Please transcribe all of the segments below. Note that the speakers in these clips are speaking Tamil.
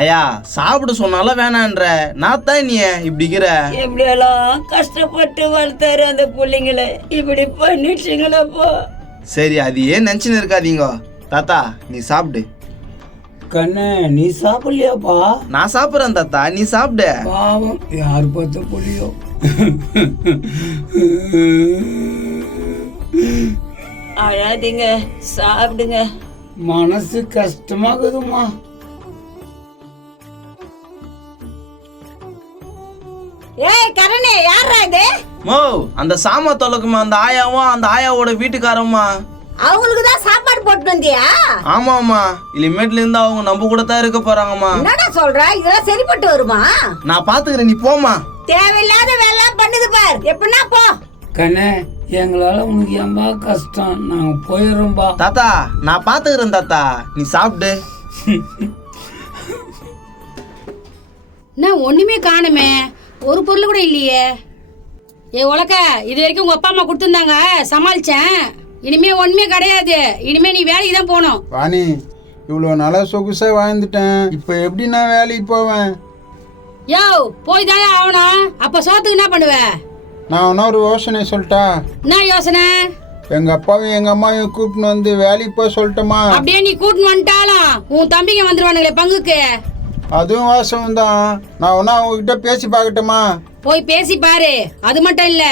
ஐயா சாப்பிட சொன்னாலும் வேணான்ற நான் தான் நீ இப்படிக்கிற. எப்படியெல்லாம் கஷ்டப்பட்டு வளர்த்தாரு அந்த பிள்ளைங்களை இப்படி பண்ணிடுச்சுங்களப்போ. சரி அது ஏன் நினைச்சுன்னு இருக்காதீங்க. தாத்தா நீ சாப்பிடு. கண்ணே நீ சாப்பிடலையாப்பா? நான் சாப்பிட்றேன் தாத்தா, நீ சாப்பிடு. பாவம் யார் பார்த்த புள்ளியோ. அழாதீங்க, சாப்பிடுங்க. மனசு கஷ்டமாகுதுமா. ஏய் கரணே, யாரா இது? மோ அந்த சாமா தொலைக்குமா அந்த ஆயாவும் அந்த ஆயாவோட வீட்டுக்காரம்மா. அவங்களுக்கு தான் சாப்பாடு போட்டு வந்தியா? ஆமாம்மா, இனிமேட்ல இருந்து அவங்க நம்ம கூட தான் இருக்க போறாங்கம்மா. என்னடா சொல்ற? இதெல்லாம் சரிப்பட்டு வருமா? நான் பாத்துக்கிறேன், நீ போமா. தேவையில்லாத வேலை பண்ணுது பார். எப்படின்னா போ. கண்ணே எங்களால உனக்கு ஏன்பா கஷ்டம், நாங்க போயிடுறோம்பா. தாத்தா நான் பாத்துக்கிறேன் தாத்தா, நீ சாப்பிடு. என்ன ஒண்ணுமே காணுமே, ஒரு பொருள் கூட இல்லையே. ஏ உலக, இது வரைக்கும் உங்க அப்பா அம்மா கொடுத்துருந்தாங்க, சமாளிச்சேன். இனிமே ஒண்ணுமே கிடையாது. இனிமே நீ வேலைக்கு தான் போகணும். வாணி, இவ்வளோ நல்லா சொகுசா வாழ்ந்துட்டேன், இப்போ எப்படி நான் வேலைக்கு போவேன்? யோ போய் தானே ஆகணும். அப்ப சோத்துக்கு என்ன பண்ணுவ? நான் இன்னொரு யோசனை சொல்லிட்டா? என்ன யோசனை? எங்க அப்பாவையும் எங்க அம்மாவையும் கூப்பிட்டு வந்து வேலைக்கு போய் சொல்லட்டுமா? அப்படியே நீ கூட்டின்னு வந்துட்டாலும் உன் தம்பிங்க வந்துருவானுங்களே பங்குக்கு. அதுவும் வாசம் தான். நான் ஒன்னா உங்ககிட்ட பேசி பார்க்கட்டுமா? போய் பேசி பாரு. அது மட்டும் இல்ல,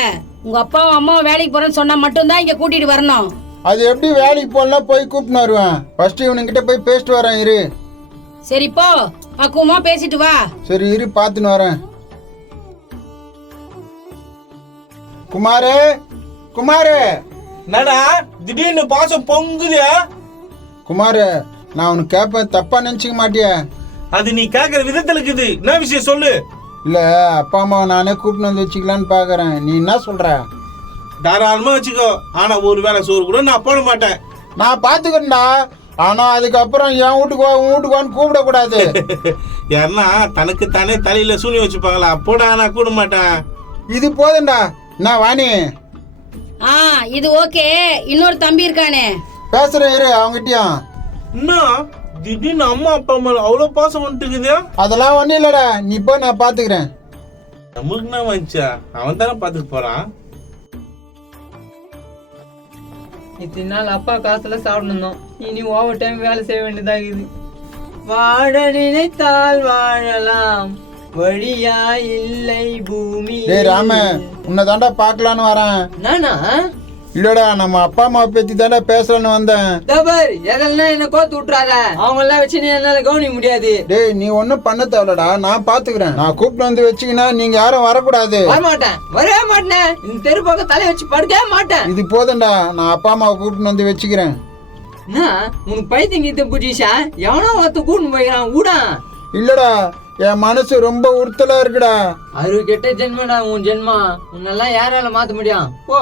உங்க அப்பாவும் அம்மாவும் வேலைக்கு போறேன்னு சொன்னா மட்டும்தான் இங்க கூட்டிட்டு வரணும். அது எப்படி வேலைக்கு போகலாம் போய் கூப்பிட்டு வருவேன்? ஃபர்ஸ்ட் இவனுங்கிட்ட போய் பேசிட்டு வரேன் இரு. சரி போ, பக்குவமா பேசிட்டு வா. சரி இரு, பார்த்துன்னு வரேன். குமாரு, குமாரு. என்னடா திடீர்னு பாசம் பொங்குதியா? குமாரு, நான் உனக்கு கேட்பேன், தப்பா நினைச்சுக்க மாட்டியா? அது நீ கேக்குற விதத்துல இருக்குது. என்ன விஷயம் சொல்லு. இல்ல, அப்பா அம்மாவை நானே கூப்பிட்டு வந்து வச்சுக்கலான்னு பாக்குறேன். நீ என்ன சொல்ற? தாராளமா வச்சுக்கோ. ஆனா ஒரு வேளை சோறு கூட நான் போட மாட்டேன். நான் பாத்துக்கிறேன்டா. ஆனா அதுக்கப்புறம் என் வீட்டுக்கு உன் வீட்டுக்குவான்னு கூப்பிட கூடாது. யாருன்னா தனக்கு தானே தலையில சூனி வச்சுப்பாங்களா? அப்போடா நான் கூட மாட்டேன். இது போதும்டா. என்ன வாணி? இது ஓகே. இன்னொரு தம்பி இருக்கானே, பேசுறேன் இரு அவங்ககிட்டயும். இன்னும் திடீர்னு அம்மா அப்பா மேல அவ்வளவு பாசம் வந்துட்டுக்குதா? அதெல்லாம் ஒண்ணும் இல்லடா, நீ போ, நான் பாத்துக்கிறேன். நமக்கு என்ன வந்துச்சா? அவன் தானே பாத்துக்க போறான். இத்தனை நாள் அப்பா காசுல சாப்பிடணும், இனி ஓவர் டைம் வேலை செய்ய வேண்டியதாகுது. வாழ நினைத்தால் வாழலாம், வழியா இல்லை பூமி. டேய் ராம, உன்னை தாண்டா பாக்கலான்னு வரேன். நானா? இல்லடா, நம்ம அப்பா அம்மா பத்தி தாண்டா பேசலான்னு வந்தேன். தபர் எதெல்லாம் என்ன கோத்து விட்டுறாத. அவங்க எல்லாம் வச்சு நீ என்னால கவனிக்க முடியாது. டேய் நீ ஒன்னும் பண்ண தேவையில்லடா, நான் பாத்துக்கிறேன். நான் கூப்பிட்டு வந்து வச்சுக்கினா நீங்க யாரும் வரக்கூடாது. வரமாட்டேன், வரவே மாட்டேன். இந்த தெரு பக்கம் தலை வச்சு படுக்கவே மாட்டேன். இது போதும்டா, நான் அப்பா அம்மாவை கூப்பிட்டு வந்து வச்சுக்கிறேன். உனக்கு பைத்தியம் கிட்ட புடிச்சா எவனோ ஒருத்த கூட்டு போய்க்கிறான் ஊடா. இல்லடா, என் மனசு ரொம்ப உறுத்தலா இருக்குடா. அரு கெட்ட ஜென்மடா உன் ஜென்மா. உன்னெல்லாம் யாரால மாத்த முடியும்? போ.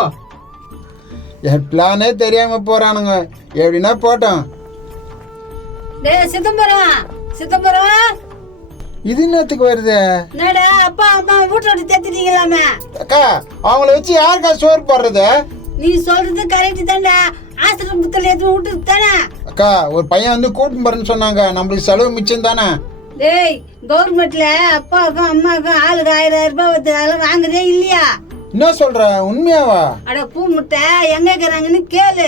என் பிளானே தெரியாம போறானுங்க. எப்படின்னா போட்டோம். டேய் சிதம்பரம், சிதம்பரம். இது என்னத்துக்கு வருது? என்னடா அப்பா அம்மா வீட்டை விட்டு தேத்திட்டீங்களாமே? அக்கா, அவங்கள வச்சு யாருக்கா சோறு போடுறது? நீ சொல்றது கரெக்ட் தானே. ஆசிரியர் புத்தல் எதுவும் விட்டுருக்கு தானே? அக்கா, ஒரு பையன் வந்து கூட்டின்னு போறேன்னு சொன்னாங்க. நம்மளுக்கு செலவு மிச்சம் தானே. டேய், கவர்மெண்ட்ல அப்பாவுக்கும் அம்மாவுக்கும் ஆளுக்கு 1000 ரூபாய் வருது. அதெல்லாம் வாங்குறதே இல்லையா? என்ன சொல்ற, உண்மையாவா? அட பூ முட்டை, எங்க இருக்கிறாங்கன்னு கேளு.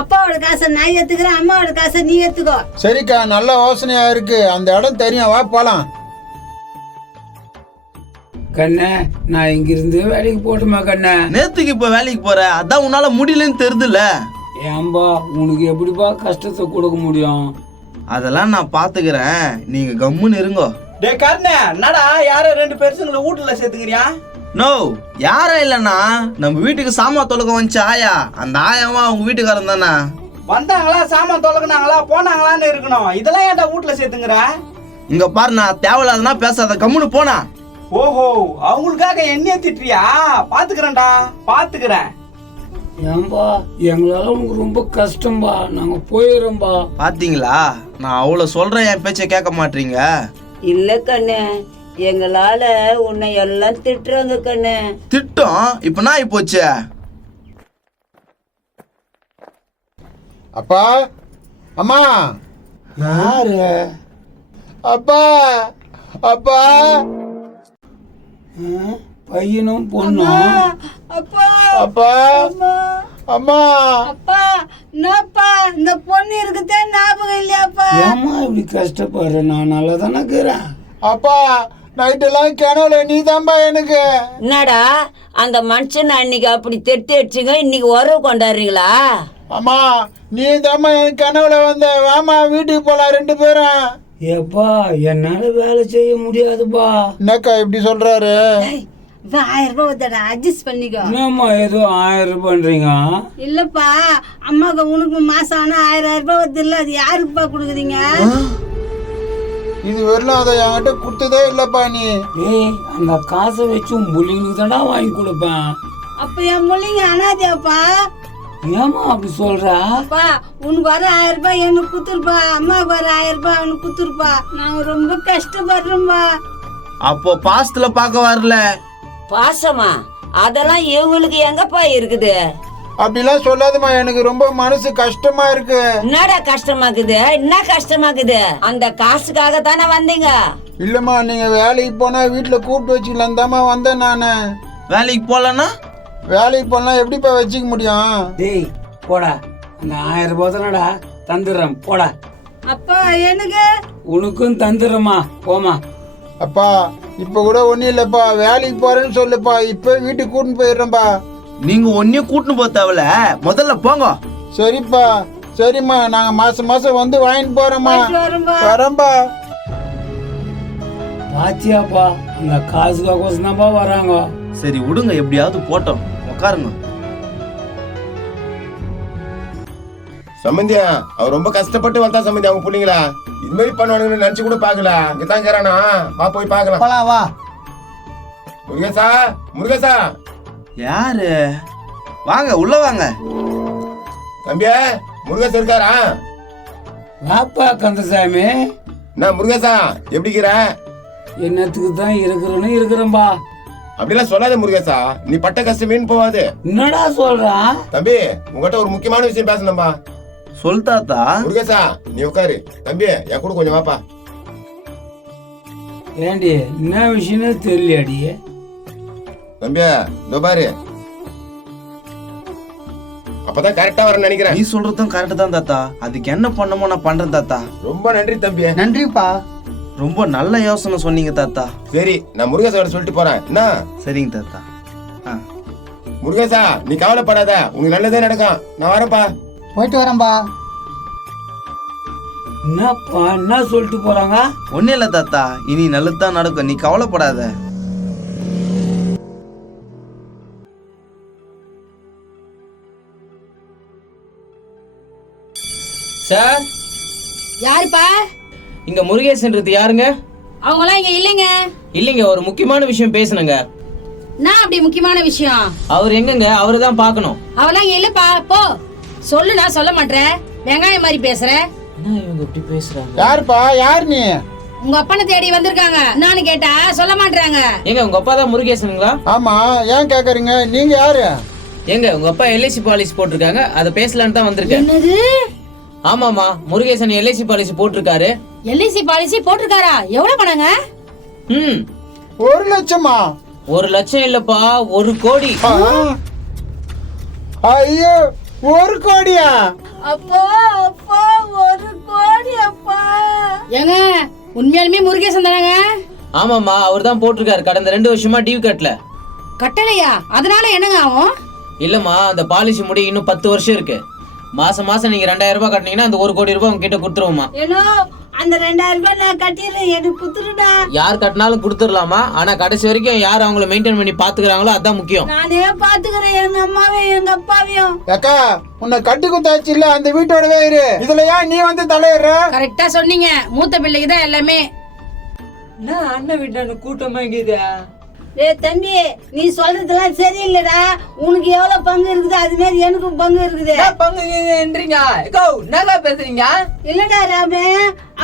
அப்பாவோட காசை நான் ஏத்துக்கிறேன், அம்மாவோட காசை நீ ஏத்துக்கோ. சரிக்கா, நல்ல யோசனையா இருக்கு. அந்த இடம் தெரியும், வா போலாம். கண்ணே நான் இங்கிருந்து வேலைக்கு போட்டுமா கண்ணே? நேத்துக்கு இப்ப வேலைக்கு போற, அதான் உன்னால முடியலன்னு தெரியுதுல்ல. ஏன்பா உனக்கு எப்படிப்பா கஷ்டத்தை கொடுக்க முடியும்? அதெல்லாம் நான் பாத்துக்கிறேன், நீங்க கம்முன்னு இருங்கோ. டே கர்ணே, என்னடா யாரோ 2 பெருசுங்களை வீட்டுல சேர்த்துக்கிறியா? நோ, யாரா இல்லண்ணா, நம்ம வீட்டுக்கு சாமா தொலைக்க வந்துச்சு ஆயா. அந்த ஆயாவா அவங்க வீட்டுக்காரன் தானே. வந்தாங்களா, சாமான் தொலைக்குனாங்களா, போனாங்களான்னு இருக்கணும். இதெல்லாம் ஏன்டா வீட்டுல சேர்த்துங்கிற? இங்க பாரு, நான் தேவையில்லாதனா பேசாத, கம்முன்னு போனா. ஓஹோ, அவங்களுக்காக என்னைய திட்டுறியா? பாத்துக்கிறேன்டா, பாத்துக்கிறேன். ஏன்பா எங்களால உனக்கு ரொம்ப கஷ்டம்பா, நாங்க போயிடுறோம்பா. பாத்தீங்களா, நான் அவ்வளவு சொல்றேன், என் பேச்ச கேட்க மாட்டீங்க. இல்ல கண்ணு, எங்களால உன்னை எல்லாம் திட்டுறாங்க கண்ணு. திட்டம் இப்ப நான் போச்சு. அப்பா அம்மா யாரு அப்பா அப்பா பையனும் பொண்ணும் அப்பா அப்பா அம்மா அப்பா என்னப்பா இந்த பொண்ணு இருக்குதே ஞாபகம் இல்லையாப்பா? ஏம்மா இப்படி கஷ்டப்படுற? நான் நல்லா தானே இருக்கிறேன். அப்பா நைட்டெல்லாம் கிணவுல நீ தான்பா எனக்கு. என்னடா அந்த மனுஷன் அன்னைக்கு அப்படி தெட்டு அடிச்சுங்க, இன்னைக்கு உறவு கொண்டாடுறீங்களா? அம்மா நீ தாம்மா என் கனவுல வந்த. வாமா வீட்டுக்கு போலாம் 2 பேரும். ஏப்பா என்னால வேலை செய்ய முடியாதுப்பா. என்னக்கா இப்படி சொல்றாரு? 1000 ரூபாய் வந்தடா, அட்ஜஸ்ட் பண்ணிக்கோ. என்னம்மா ஏதோ 1000 ரூபாய்ன்றீங்க? இல்லப்பா, அம்மாக்கு உனக்கு மாசம் ஆனா 1000 ரூபாய் வருது இல்ல, அது யாருக்குப்பா கொடுக்குறீங்க? இது வரலாம் அதை என்கிட்ட கொடுத்ததே இல்லப்பா நீ. ஏய் அந்த காசை வச்சு உன் புள்ளிங்களுக்கு தானே வாங்கி கொடுப்பேன். அப்ப என் பிள்ளைங்க அனாதையாப்பா? ஏம்மா அப்படி சொல்ற? அப்பா உனக்கு வர 1000 ரூபாய் எனக்கு குத்துருப்பா, அம்மாவுக்கு வர 1000 ரூபாய் அவனுக்கு குத்துருப்பா. நாங்க ரொம்ப கஷ்டப்படுறோம்பா. அப்போ பாசத்துல பார்க்க வரல. பாசமா? அதெல்லாம் இவங்களுக்கு எங்கப்பா இருக்குது? அப்படிலாம் சொல்லாதம்மா, எனக்கு ரொம்ப மனசு கஷ்டமா இருக்கு. என்னடா கஷ்டமாக்குது? என்ன கஷ்டமாக்குது? அந்த காசுக்காக தானே வந்தீங்க? இல்லம்மா நீங்க வேலைக்கு போனா வீட்டுல கூப்பிட்டு வச்சுக்கலாம் தாம்மா வந்தேன் நானு. வேலைக்கு போலன்னா வேலைக்கு போனா எப்படிப்பா வச்சுக்க முடியும்? டேய் போடா, அந்த 1000 ரூபாய் தானடா தந்துடுறேன் போடா. அப்பா எனக்கு உனக்கும் தந்துடுறேம்மா போமா. அப்பா இப்ப கூட ஒண்ணும் இல்லப்பா, வேலைக்கு போறேன்னு சொல்லுப்பா, இப்ப வீட்டுக்கு கூட்டின்னு போயிடுறேன்பா. நீங்க ஒன்னையும் கூட்டின்னு போக தேவையில்ல, முதல்ல போங்க. சரிப்பா சரிம்மா, நாங்க மாசம் மாசம் வந்து வாங்கிட்டு போறோம்மா. வரேன்பா. வரேன்பா. பாத்தியாப்பா அந்த காசுக்காக தான்ப்பா வராங்க. சரி விடுங்க, எப்படியாவது போட்டோம், உட்காருங்க. சம்பந்தியா அவர் ரொம்ப கஷ்டப்பட்டு வந்தா சம்பந்தி, அவங்க பிள்ளைங்களா இது மாதிரி பண்ணுவானுங்கன்னு நினைச்சு கூட பாக்கல. இங்கதான் கேறானா, வா போய் பாக்கலாம். போலாம் வா. முருகேசா முருகேசா. யாரு? வாங்க உள்ள வாங்க. தம்பியா முருகேசா இருக்காரா? வாப்பா கந்தசாமி. என்ன முருகேசா எப்படி இருக்கிற? என்னத்துக்கு தான் இருக்கிறேன்னு இருக்கிறேன்பா. அப்படிலாம் சொல்லாத முருகேசா, நீ பட்ட கஷ்டம் வீண் போவாது. என்னடா சொல்றா? தம்பி உங்ககிட்ட ஒரு முக்கியமான விஷயம் பேசணும்பா. சொல் தாத்தா. முருகேசா நீ உட்காரு. தம்பி என் கூட கொஞ்சம் வாப்பா. ஏண்டி என்ன விஷயம்னு தெரியலையாடி? தம்பியா இதோ பாரு, அப்பதான் கரெக்டா வரேன்னு நினைக்கிறேன். நீ சொல்றதும் கரெக்ட் தான் தாத்தா, அதுக்கு என்ன பண்ணமோ நான் பண்றேன் தாத்தா. ரொம்ப நன்றி தம்பி. நன்றிப்பா. ரொம்ப நல்ல யோசனை சொன்னீங்க தாத்தா. சரி நான் முருகேசா சொல்லிட்டு போறேன். என்ன? சரிங்க தாத்தா. முருகேசா நீ கவலைப்படாத, உனக்கு நல்லதே நடக்கும். நான் வரேன்ப்பா. போயிட்டு வரேன்பா. என்னப்பா என்ன சொல்லிட்டு போறாங்க? ஒன்னும் இல்ல தாத்தா, இனி நல்லதுதான் நடக்கும், நீ கவலைப்படாத. சார் யாருப்பா? இங்க முருகேசன்றது யாருங்க? அவங்களாம் இங்க இல்லைங்க. இல்லைங்க, ஒரு முக்கியமான விஷயம் பேசணுங்க. நான் அப்படி முக்கியமான விஷயம்? அவர் எங்கங்க? அவரு தான் பார்க்கணும். அவெல்லாம் இங்க இல்லப்பா, போ. சொல்லு, நான் சொல்ல மாட்டேன். வெங்காயம் மாதிரி பேசுற. என்ன இவங்க இப்படி பேசுறாங்க? யாருப்பா? யார் நீ? உங்க அப்பனை தேடி வந்திருக்காங்க. நானு கேட்டா சொல்ல மாட்டாங்க. ஏங்க உங்க அப்பா தான் முருகேசனுங்களா? ஆமா, ஏன் கேக்குறீங்க? நீங்க யாரு? ஏங்க உங்க அப்பா எல்ஐசி பாலிசி போட்டிருக்காங்க, அதை பேசலான்னு தான் வந்திருக்கேன். என்னது? ஆமாமா, முருகேசன் எல்ஐசி பாலிசி போட்டிருக்காரு. எல்ஐசி பாலிசி போட்டிருக்காரா? எவ்வளவு பணங்க? 1 லட்சமா? 1 லட்சம் இல்லப்பா, 1 கோடி. ஐயோ 1 கோடியா? அப்பா அப்பா 1 கோடி அப்பா. ஏங்க உண்மையாலுமே முருகேசன் தானங்க? ஆமாமா, அவர் தான் போட்டிருக்காரு. கடந்த 2 வருஷமா டியூ கட்டல. கட்டளையா? அதனால என்னங்க ஆகும்? இல்லம்மா, அந்த பாலிசி முடிய இன்னும் 10 வருஷம் இருக்கு. மாசம் மாசம் நீங்க 2000 ரூபாய் கட்டினீங்கன்னா அந்த 1 கோடி ரூபாய் உங்ககிட்ட கொடுத்துருவோமா. ஏனோ அந்த 2000 ரூபாய் நான் கட்டிடுறேன், எனக்கு குத்துருடா. யார் கட்டினாலும் கொடுத்துடலாமா, ஆனா கடைசி வரைக்கும் யார் அவங்கள மெயின்டைன் பண்ணி பாத்துக்கிறாங்களோ அதான் முக்கியம். நானே பாத்துக்கிறேன் எங்க அம்மாவையும் எங்க அப்பாவையும். அக்கா உன்னை கட்டி குத்தாச்சு இல்ல, அந்த வீட்டோடவே இரு. இதுல ஏன் நீ வந்து தலையிடுற? கரெக்டா சொன்னீங்க, மூத்த பிள்ளைக்கு தான் எல்லாமே. அண்ணன் வீட்டான கூட்டமா இருக்குது. டேய் தம்பி, நீ சொல்றதெல்லாம் சரியில்லைடா. உனக்கு எவ்வளவு பங்கு இருக்குது அது மாதிரி எனக்கும் பங்கு இருக்குது. பங்குன்றீங்க என்னக்கா பேசுறீங்க? இல்லடா ராமே,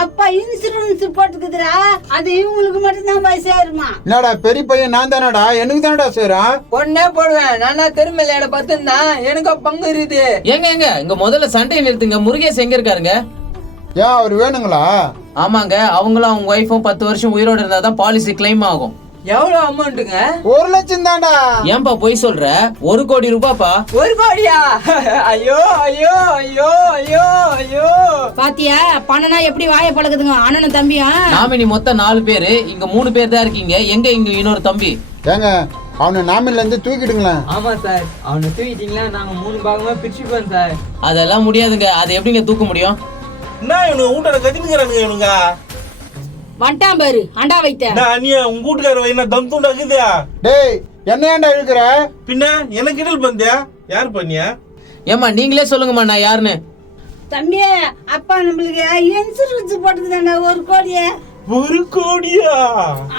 அப்பா இன்சூரன்ஸ் போட்டுக்குதுடா, அது இவங்களுக்கு மட்டும்தான் போய் சேருமா. என்னடா பெரிய பையன் நான் தானடா, எனக்கு தானடா சேரும். பொண்ணே போடுவேன் நானா தெருமையில பார்த்துன்னா எனக்கு பங்கு இருக்குது. ஏங்க இங்க முதல்ல சண்டையை நிறுத்துங்க. முருகேஷ் எங்க இருக்காருங்க? ஏன் அவர் வேணுங்களா? ஆமாங்க, அவங்களும் அவங்க ஒய்ஃபும் 10 வருஷம் உயிரோடு இருந்தாதான் பாலிசி கிளைம் ஆகும். எவ்வளவு அமௌண்ட்டுங்க? 1 லட்சம் தான்டா. ஏன்பா போய் சொல்ற? 1 கோடி ரூபாய்ப்பா. 1 கோடியா? ஐயோ ஐயோ ஐயோ ஐயோ ஐயோ. பாத்தியா பணனா எப்படி வாய பழகுதுங்க அண்ணனும் தம்பியா? நாமினி மொத்தம் 4 பேரு, இங்க 3 பேர் தான் இருக்கீங்க. எங்க இங்க இன்னொரு தம்பி? ஏங்க அவனை நாமின்ல இருந்து தூக்கிடுங்களேன். ஆமா சார், அவனை தூக்கிட்டீங்களா நாங்க 3 பாகமா பிரிச்சுப்போம் சார். அதெல்லாம் முடியாதுங்க. அதை எப்படிங்க தூக்க முடியும்? என்ன இவனுங்க வீட்டோட கத்தினுக்கிறானுங்க இவனுங்க. வந்துட்டான் பாரு அண்டா வைத்த. நான் அண்ணியா உங்க வீட்டுக்கார என்ன தம் தூண்டாக்குதா? டேய் என்ன ஏன்டா இழுக்கிற? பின்ன எனக்கு இடல் பந்தியா? யார் பண்ணியா? ஏமா நீங்களே சொல்லுங்கம்மா நான் யாருன்னு. தம்பி, அப்பா நம்மளுக்கு இன்சூரன்ஸ் போட்டுக்குதாண்டா 1 கோடியே. 1 கோடியா?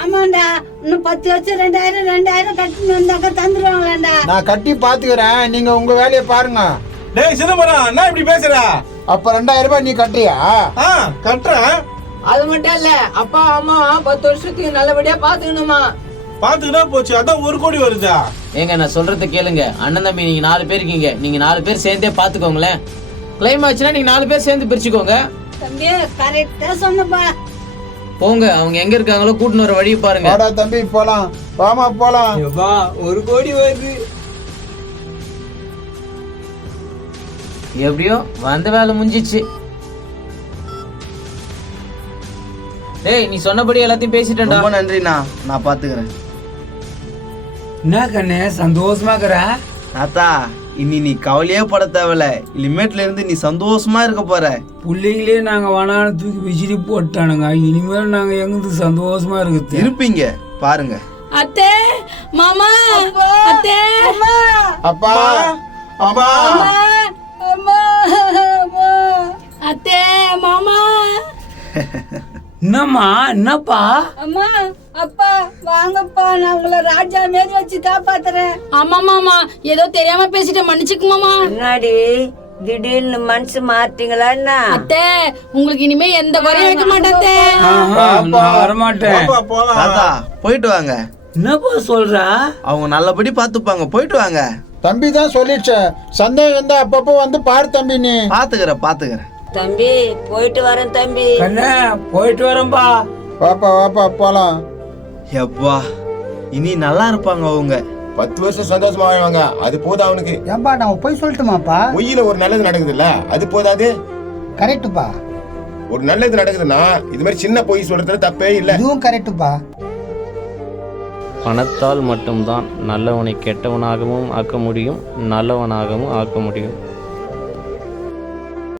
ஆமாண்டா, இன்னும் 10 வருஷம் 2000 கட்டின்னு வந்தாக்கா தந்துருவாங்களாண்டா. நான் கட்டி பாத்துக்கிறேன், நீங்க உங்க வேலையை பாருங்க. டேய் சிதம்பரம், என்ன இப்படி பேசுற? அப்ப 2000 ரூபாய் நீ கட்டுறியா? கட்டுறேன். அது மட்டும் இல்ல, அப்பா அம்மா 10 வருஷத்துக்கு நல்லபடியா பாத்துக்கணுமா. பாத்துக்கிட்டா போச்சு, அதான் 1 கோடி வருதா? ஏங்க நான் சொல்றத கேளுங்க. அண்ணன் தம்பி நீங்க 4 பேர் இருக்கீங்க. நீங்க 4 பேர் சேர்ந்தே பாத்துக்கோங்களேன். கிளைம் ஆச்சுன்னா நீங்க 4 பேர் சேர்ந்து பிரிச்சுக்கோங்க. தம்பி கரெக்டா சொன்னப்பா. போங்க, அவங்க எங்க இருக்காங்களோ கூட்டின்னு வர வழியை பாருங்க. வாடா தம்பி போலாம், வாமா போலாம். 1 கோடி வருது. எப்படியோ வந்த வேலை முடிஞ்சிச்சு. டேய் நீ சொன்னபடி எல்லாத்தையும் பேசிட்டேன்டா. ரொம்ப நன்றிண்ணா, நான் பாத்துக்கிறேன். என்ன கண்ணே சந்தோஷமா இருக்கிற? தாத்தா, இனி நீ கவலையே பட தேவையில்ல. லிமிட்ல இருந்து நீ சந்தோஷமா இருக்க போற. பிள்ளைங்களே நாங்க வேணான்னு தூக்கி விசிறி போட்டானுங்க. இனிமேல் நாங்க எங்க சந்தோஷமா இருக்குது இருப்பீங்க பாருங்க. அத்தை மாமா அத்தை அப்பா அப்பா அம்மா அம்மா. அத்தை மாமா. என்னம்மா என்னப்பா? அம்மா அப்பா வாங்கப்பா, நான் உங்களை ராஜா மாரி வச்சு காப்பாத்துறேன். ஆமா மாமா, ஏதோ தெரியாம பேசிட்டேன், மன்னிச்சுக்கு மாமா. முன்னாடி திடீர்னு மனசு மாத்தீங்களா என்ன? அத்தை உங்களுக்கு இனிமே எந்த குறையும் வைக்க மாட்டேன். நான் வரமாட்டேன். போலாம். தாத்தா போயிட்டு வாங்க. என்னப்பா சொல்ற? அவங்க நல்லபடி பாத்துப்பாங்க, போயிட்டு வாங்க. தம்பி தான் சொல்லிடுச்ச, சந்தேகம் இருந்தா அப்பப்போ வந்து பாரு தம்பி. நீ பாத்துக்கிறேன். தம்பி போயிட்டு வரேன் தம்பி. கண்ணே போயிட்டு வரேன்பா. வாப்பா போலாம். எப்பா இனி நல்லா இருப்பாங்க அவங்க. 10 வருஷம் சந்தோஷமா வாழ்வாங்க. அது போதும் அவனுக்கு. ஏன்பா நான் போய் சொல்லட்டுமாப்பா? பொய்யில ஒரு நல்லது நடக்குதுல்ல, அது போதாது? கரெக்டுப்பா. ஒரு நல்லது நடக்குதுன்னா இது மாதிரி சின்ன பொய் சொல்றதுல தப்பே இல்ல. இதுவும் கரெக்டுப்பா. பணத்தால் மட்டும்தான் நல்லவனை கெட்டவனாகவும் ஆக்க முடியும், நல்லவனாகவும் ஆக்க முடியும்.